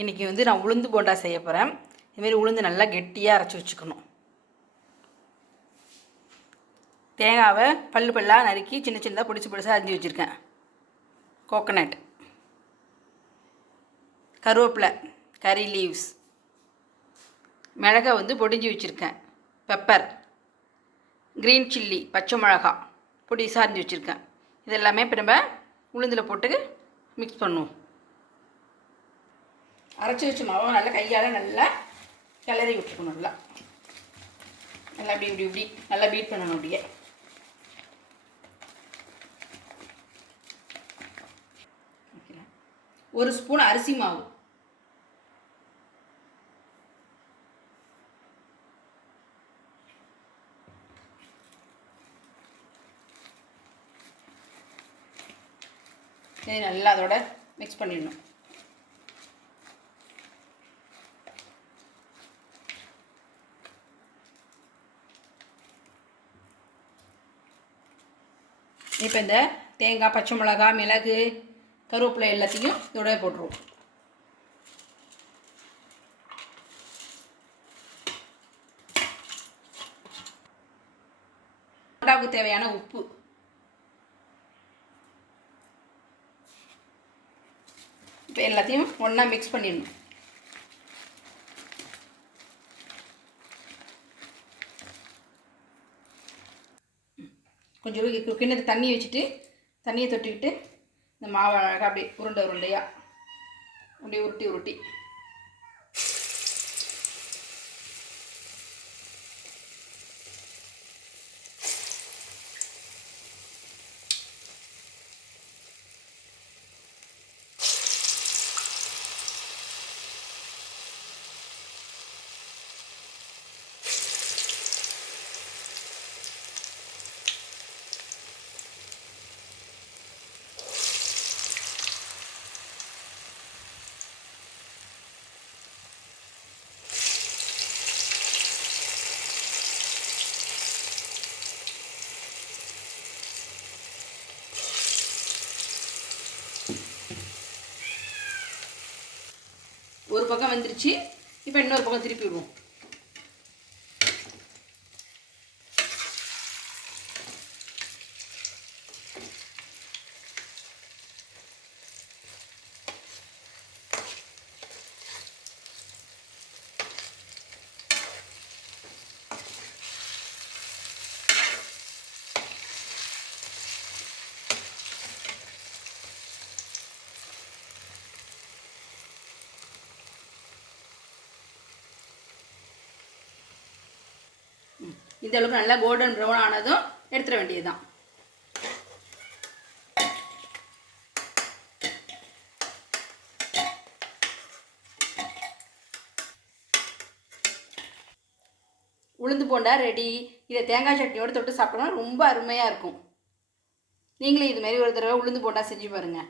இன்றைக்கி வந்து நான் உளுந்து போண்டா செய்ய போகிறேன் இதுமாரி உளுந்து நல்லா கெட்டியாக அரைச்சி வச்சுக்கணும். தேங்காவை பல்லு பல்லாக நறுக்கி சின்ன சின்னதாக பிடிச்சி பிடிச்சி அரிஞ்சு வச்சுருக்கேன். கோகனட் கருவேப்பிலை கறி லீவ்ஸ் மிளகா வந்து பொடிஞ்சு வச்சுருக்கேன். பெப்பர் க்ரீன் சில்லி பச்சை மிளகா பொடி அரிஞ்சு வச்சுருக்கேன். இதெல்லாமே இப்போ நம்ம உளுந்தில் போட்டு மிக்ஸ் பண்ணுவோம். அரைச்சி வச்ச மாவை நல்லா கையால் நல்லா கிளறி விட்டுருக்கணும் நல்லா. நல்லா இப்படி இப்படி இப்படி நல்லா பீட் பண்ணணும் அப்படியே. ஒரு ஸ்பூன் அரிசி மாவு. இதை நல்லா அதோட மிக்ஸ் பண்ணிடணும். இப்போ இந்த தேங்காய் பச்சை மிளகா மிளகு கருவேப்பிலை எல்லாத்தையும் இதோட போட்டுருவோம். போண்டாவுக்கு தேவையான உப்பு. இப்போ எல்லாத்தையும் ஒன்றா மிக்ஸ் பண்ணிடணும். கொஞ்சம் கி- கிண்ணத்து தண்ணி வச்சுட்டு தண்ணியை தொட்டிக்கிட்டு இந்த மாவை அழகாக அப்படியே உருண்டை உருண்டையாக அப்படியே உருட்டி உருட்டி. ஒரு பக்கம் வந்துருச்சு இப்போ இன்னொரு பக்கம் திருப்பி விடுவோம். இந்த அளவுக்கு நல்லா கோல்டன் ப்ரௌன் ஆனதும் எடுத்துட வேண்டியதுதான். உளுந்து போண்டா ரெடி இதை தேங்காய் சட்னியோடு தொட்டு சாப்பிட்டோம்னா ரொம்ப அருமையாக இருக்கும். நீங்களே இது மாதிரி ஒரு தடவை உளுந்து போண்டா செஞ்சு பாருங்கள்